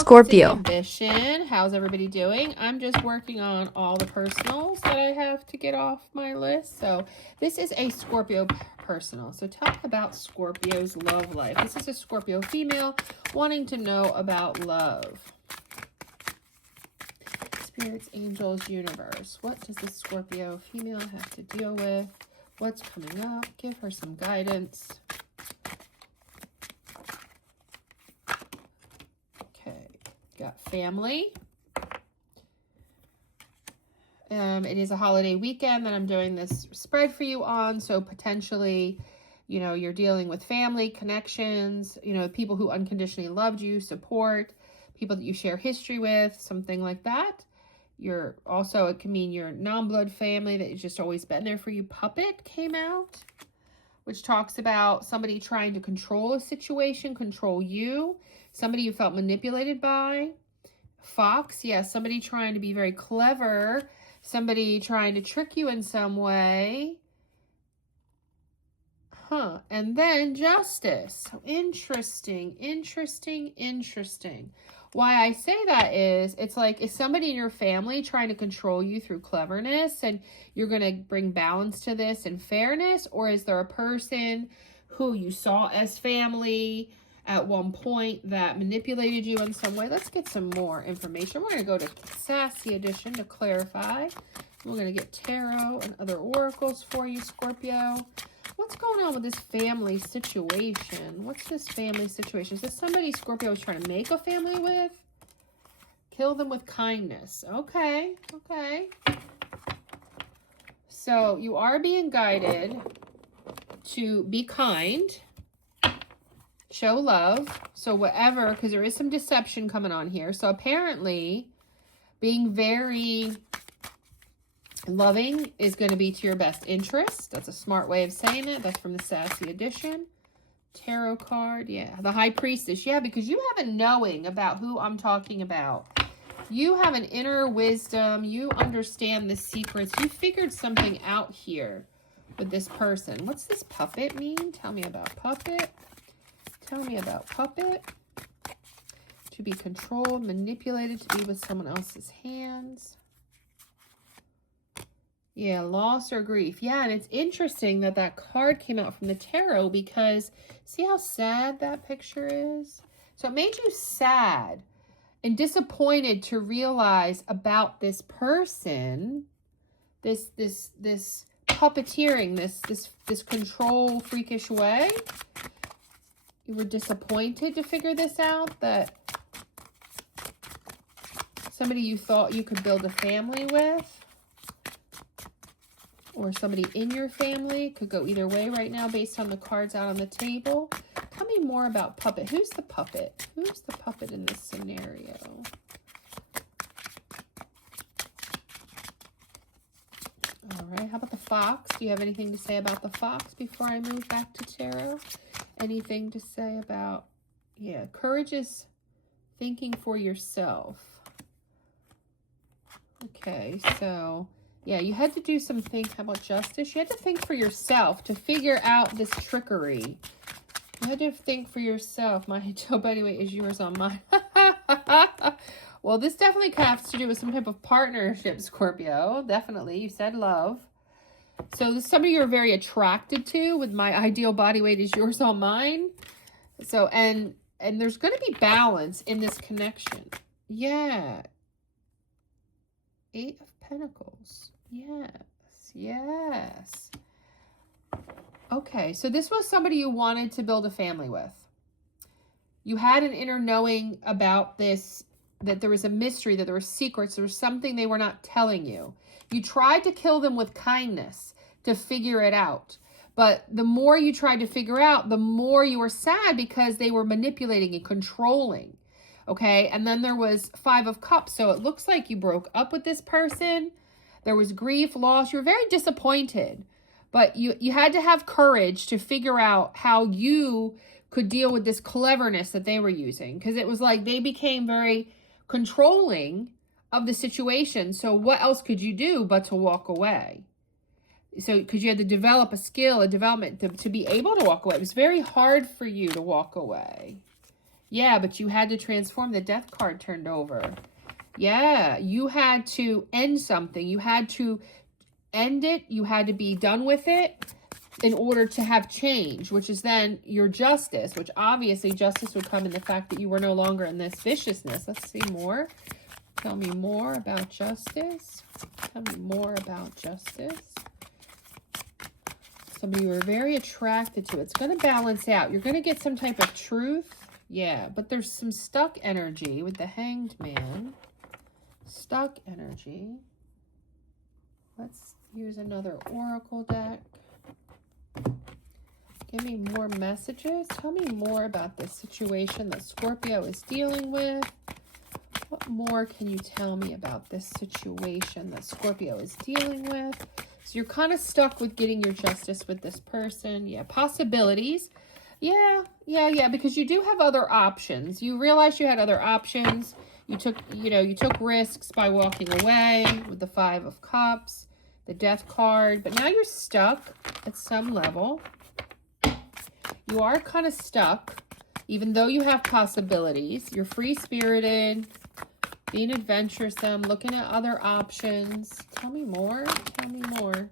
Scorpio. Kimbition. How's everybody doing? I'm just working on all the personals that I have to get off my list. So this is a Scorpio personal. So tell me about Scorpio's love life. This is a Scorpio female wanting to know about love. Spirits, angels, universe. What does this Scorpio female have to deal with? What's coming up? Give her some guidance. Got family. It is a holiday weekend that I'm doing this spread for you on. So potentially, you know, you're dealing with family connections, you know, people who unconditionally loved you, support, people that you share history with, something like that. You're also, it can mean your non-blood family that has just always been there for you. Puppet came out, which talks about somebody trying to control a situation, control you. Somebody you felt manipulated by. Fox, yes, somebody trying to be very clever. Somebody trying to trick you in some way. And then Justice. So interesting. Why I say that is, it's like, is somebody in your family trying to control you through cleverness and you're going to bring balance to this and fairness? Or is there a person who you saw as family at one point that manipulated you in some way? Let's get some more information. We're going to go to Sassy Edition to clarify. We're going to get tarot and other oracles for you, Scorpio. What's going on with this family situation? What's this family situation? Is this somebody Scorpio is trying to make a family with? Kill them with kindness. Okay. So you are being guided to be kind. Show love. So whatever, because there is some deception coming on here. So apparently being very loving is going to be to your best interest. That's a smart way of saying it. That's from the Sassy Edition. Tarot card. Yeah. The High Priestess. Yeah, because you have a knowing about who I'm talking about. You have an inner wisdom. You understand the secrets. You figured something out here with this person. What's this puppet mean? Tell me about puppet. Tell me about puppet. To be controlled, manipulated, to be with someone else's hands. Yeah, loss or grief. Yeah, and it's interesting that that card came out from the tarot because see how sad that picture is? So it made you sad and disappointed to realize about this person, this puppeteering, this control freakish way. You were disappointed to figure this out, that somebody you thought you could build a family with, or somebody in your family, could go either way right now based on the cards out on the table. Tell me more about puppet. Who's the puppet? Who's the puppet in this scenario? All right, how about the fox? Do you have anything to say about the fox before I move back to tarot? Anything to say about, yeah, courage is thinking for yourself. Okay, so, yeah, you had to do some things. How about justice? You had to think for yourself to figure out this trickery. You had to think for yourself. My Joe, by the way, is yours on mine. Well, this definitely has to do with some type of partnership, Scorpio. Definitely. You said love. So this is somebody you're very attracted to. With my ideal body weight is yours on mine. So, and there's going to be balance in this connection. Yeah. 8 of Pentacles. Yes. Okay, so this was somebody you wanted to build a family with. You had an inner knowing about this, that there was a mystery, that there were secrets, there was something they were not telling you. You tried to kill them with kindness to figure it out. But the more you tried to figure out, the more you were sad because they were manipulating and controlling. Okay, and then there was 5 of Cups. So it looks like you broke up with this person. There was grief, loss. You were very disappointed. But you had to have courage to figure out how you could deal with this cleverness that they were using. Because it was like they became very controlling of the situation. So what else could you do but to walk away? So because you had to develop a skill, a development to be able to walk away. It was very hard for you to walk away. Yeah, but you had to transform. The death card turned over. Yeah, you had to end something. You had to end it. You had to be done with it in order to have change, which is then your justice, which obviously justice would come in the fact that you were no longer in this viciousness. Let's see more. Tell me more about justice. Tell me more about justice. Somebody you were very attracted to. It's going to balance out. You're going to get some type of truth. Yeah, but there's some stuck energy with the Hanged Man. Stuck energy. Let's use another oracle deck. Give me more messages. Tell me more about this situation that Scorpio is dealing with. What more can you tell me about this situation that Scorpio is dealing with? So you're kind of stuck with getting your justice with this person. Yeah, possibilities. Yeah, because you do have other options. You realize you had other options. You took risks by walking away with the 5 of Cups, the Death card, but now you're stuck at some level. You are kind of stuck, even though you have possibilities. You're free-spirited, being adventuresome, looking at other options. Tell me more. Tell me more.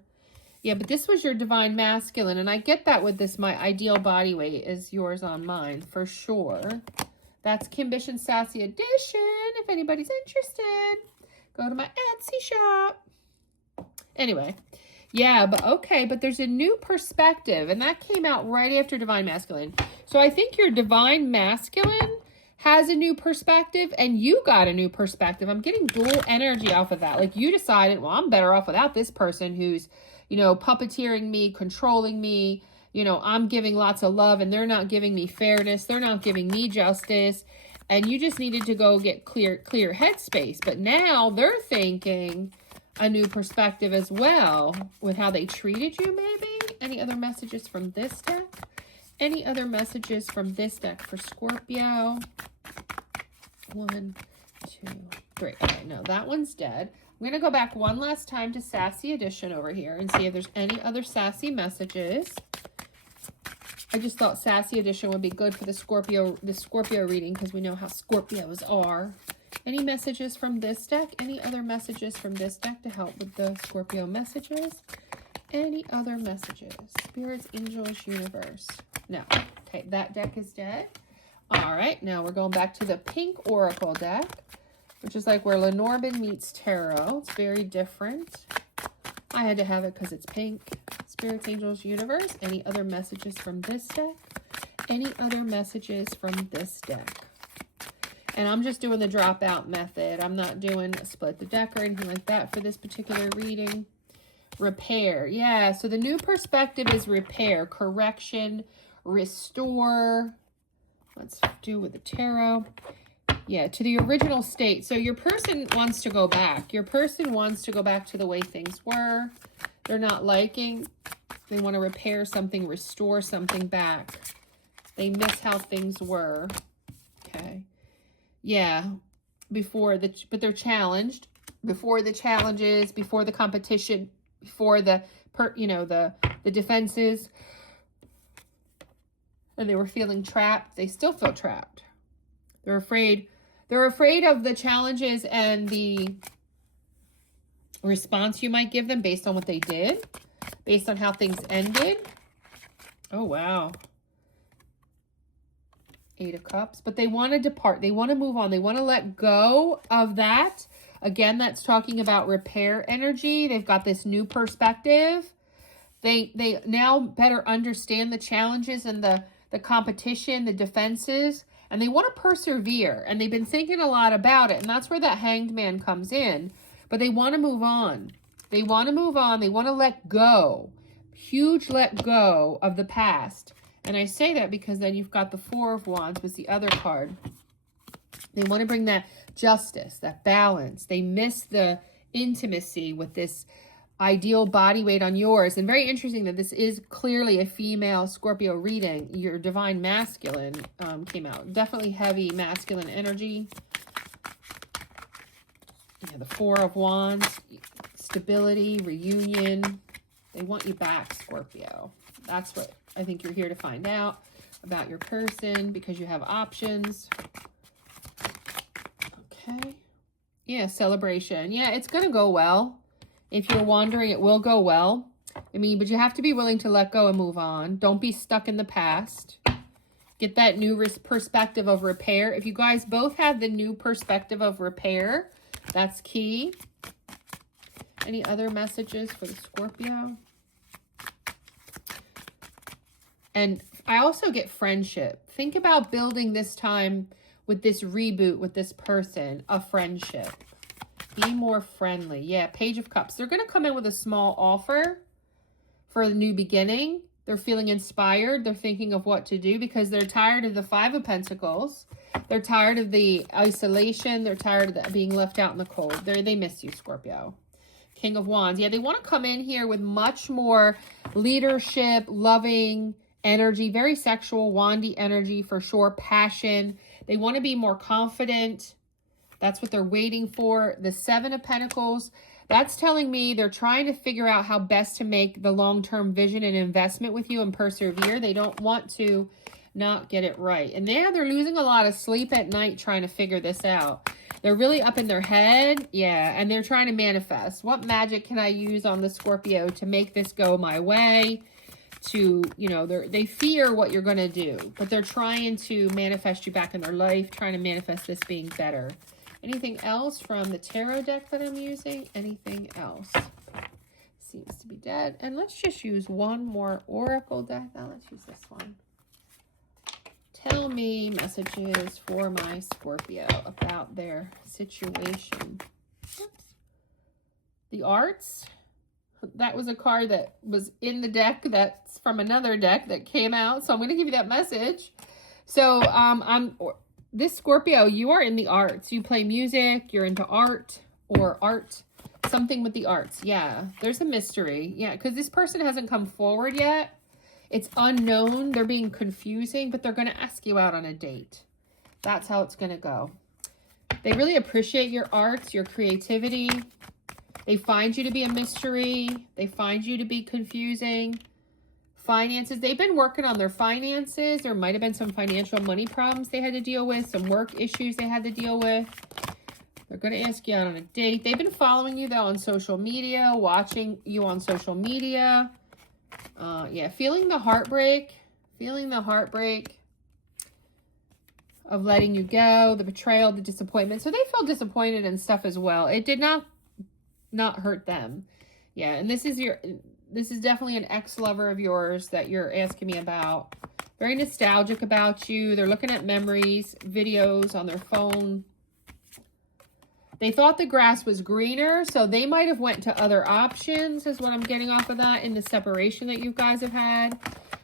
Yeah, but this was your divine masculine, and I get that with this. My ideal body weight is yours on mine, for sure. That's Kimbition Sassy Edition. If anybody's interested, go to my Etsy shop. Anyway, yeah, but okay, but there's a new perspective, and that came out right after divine masculine. So I think your divine masculine has a new perspective, and you got a new perspective. I'm getting dual energy off of that. Like, you decided, well, I'm better off without this person who's, puppeteering me, controlling me. I'm giving lots of love, and they're not giving me fairness. They're not giving me justice. And you just needed to go get clear headspace. But now they're thinking a new perspective as well with how they treated you, maybe. Any other messages from this deck? Any other messages from this deck for Scorpio? 1, 2, 3. Okay, no, that one's dead. I'm going to go back one last time to Sassy Edition over here and see if there's any other sassy messages. I just thought Sassy Edition would be good for the Scorpio reading because we know how Scorpios are. Any messages from this deck? Any other messages from this deck to help with the Scorpio messages? Any other messages? Spirits, angels, universe. No. Okay, that deck is dead. All right, now we're going back to the pink oracle deck, which is like where Lenormand meets tarot. It's very different. I had to have it because it's pink. Spirits, angels, universe. Any other messages from this deck? Any other messages from this deck? And I'm just doing the dropout method. I'm not doing a split the deck or anything like that for this particular reading. Repair. Yeah, so the new perspective is repair, correction, restore. Let's do with the tarot. Yeah, to the original state. So your person wants to go back. Your person wants to go back to the way things were. They're not liking. They want to repair something, restore something back. They miss how things were. Okay. Yeah. But they're challenged. Before the challenges, before the competition, before the defenses. And they were feeling trapped. They still feel trapped. They're afraid. They're afraid of the challenges and the response you might give them based on what they did, based on how things ended. Oh, wow. 8 of Cups. But they want to depart. They want to move on. They want to let go of that. Again, that's talking about repair energy. They've got this new perspective. They now better understand the challenges and the competition, the defenses, and they want to persevere. And they've been thinking a lot about it, and that's where that Hanged Man comes in. But they want to move on. They want to move on. They want to let go. Huge let go of the past. And I say that because then you've got the 4 of Wands with the other card. They want to bring that justice, that balance. They miss the intimacy with this ideal body weight on yours. And very interesting that this is clearly a female Scorpio reading. Your divine masculine came out. Definitely heavy masculine energy. Yeah, the 4 of Wands, stability, reunion. They want you back, Scorpio. That's what I think you're here to find out. about your person because you have options. Okay. Yeah, celebration. Yeah, it's going to go well. If you're wondering, it will go well. I mean, but you have to be willing to let go and move on. Don't be stuck in the past. Get that new perspective of repair. If you guys both have the new perspective of repair, that's key. Any other messages for the Scorpio? And I also get friendship. Think about building this time with this reboot with this person, a friendship. Be more friendly. Yeah, Page of Cups. They're going to come in with a small offer for the new beginning. They're feeling inspired. They're thinking of what to do because they're tired of the Five of Pentacles. They're tired of the isolation. They're tired of being left out in the cold. They miss you, Scorpio. King of Wands. Yeah, they want to come in here with much more leadership, loving energy, very sexual, wandy energy for sure, passion. They want to be more confident. That's what they're waiting for. The Seven of Pentacles, that's telling me they're trying to figure out how best to make the long-term vision and investment with you and persevere. They don't want to not get it right. And they're losing a lot of sleep at night trying to figure this out. They're really up in their head. Yeah, and they're trying to manifest. What magic can I use on the Scorpio to make this go my way? To, you know, they fear what you're going to do, but they're trying to manifest you back in their life, trying to manifest this being better. Anything else from the tarot deck that I'm using? Anything else? Seems to be dead. And let's just use one more oracle deck. Now let's use this one. Tell me messages for my Scorpio about their situation. Oops. The Arts. That was a card that was in the deck. That's from another deck that came out. So I'm going to give you that message. So this Scorpio, you are in the arts. You play music. You're into art or art. Something with the arts. Yeah, there's a mystery. Yeah, because this person hasn't come forward yet. It's unknown. They're being confusing, but they're going to ask you out on a date. That's how it's going to go. They really appreciate your arts, your creativity. They find you to be a mystery. They find you to be confusing. Finances. They've been working on their finances. There might have been some financial money problems they had to deal with. Some work issues they had to deal with. They're going to ask you out on a date. They've been following you, though, on social media. Watching you on social media. Yeah, feeling the heartbreak. Feeling the heartbreak of letting you go. The betrayal, the disappointment. So they felt disappointed and stuff as well. It did not hurt them. Yeah, and this is definitely an ex-lover of yours that you're asking me about. Very nostalgic about you. They're looking at memories, videos on their phone. They thought the grass was greener, so they might have went to other options, is what I'm getting off of that in the separation that you guys have had.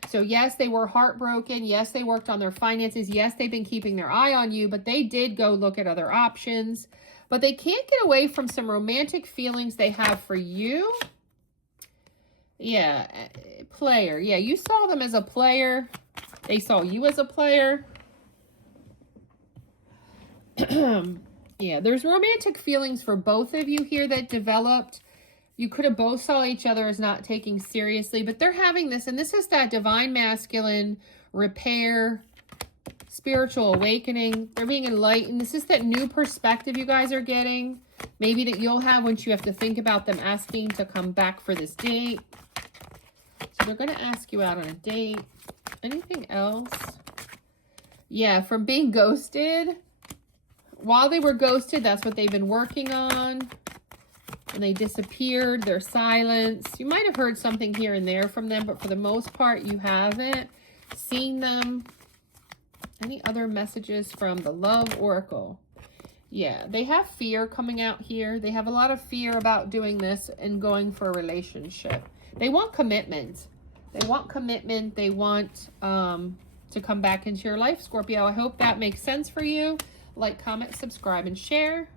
So yes, they were heartbroken. Yes, they worked on their finances. Yes, they've been keeping their eye on you, but they did go look at other options. But they can't get away from some romantic feelings they have for you. Yeah, player. Yeah, you saw them as a player. They saw you as a player. Yeah, there's romantic feelings for both of you here that developed. You could have both saw each other as not taking seriously, but they're having this, and this is that divine masculine repair, spiritual awakening. They're being enlightened. This is that new perspective you guys are getting. Maybe that you'll have once you have to think about them asking to come back for this date. So they're going to ask you out on a date. Anything else? Yeah, from being ghosted. While they were ghosted, that's what they've been working on. And they disappeared, their silence. You might have heard something here and there from them, but for the most part, you haven't seen them. Any other messages from the Love Oracle? Yeah, they have fear coming out here. They have a lot of fear about doing this and going for a relationship. They want commitment. They want commitment. They want to come back into your life, Scorpio. I hope that makes sense for you. Like, comment, subscribe, and share.